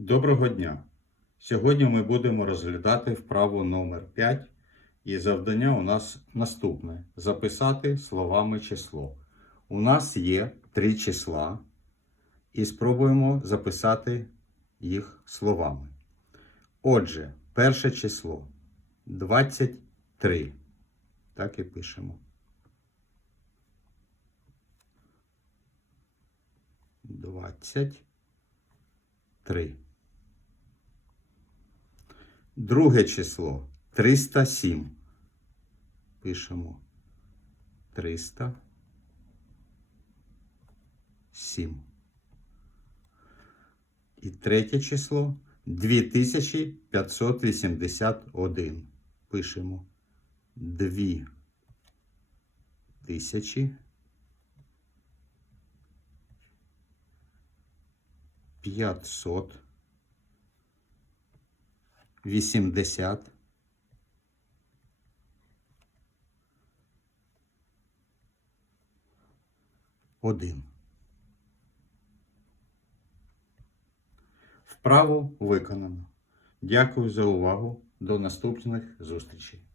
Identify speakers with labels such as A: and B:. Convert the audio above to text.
A: Доброго дня! Сьогодні ми будемо розглядати вправу номер 5 і завдання у нас наступне: записати словами число. У нас є три числа, і спробуємо записати їх словами. Отже, перше число 23. Так і пишемо. 23. Друге число 307. Пишемо 307. І третє число 2581. Пишемо 2000. 500 80 один. Вправу виконано. Дякую за увагу. До наступних зустрічей.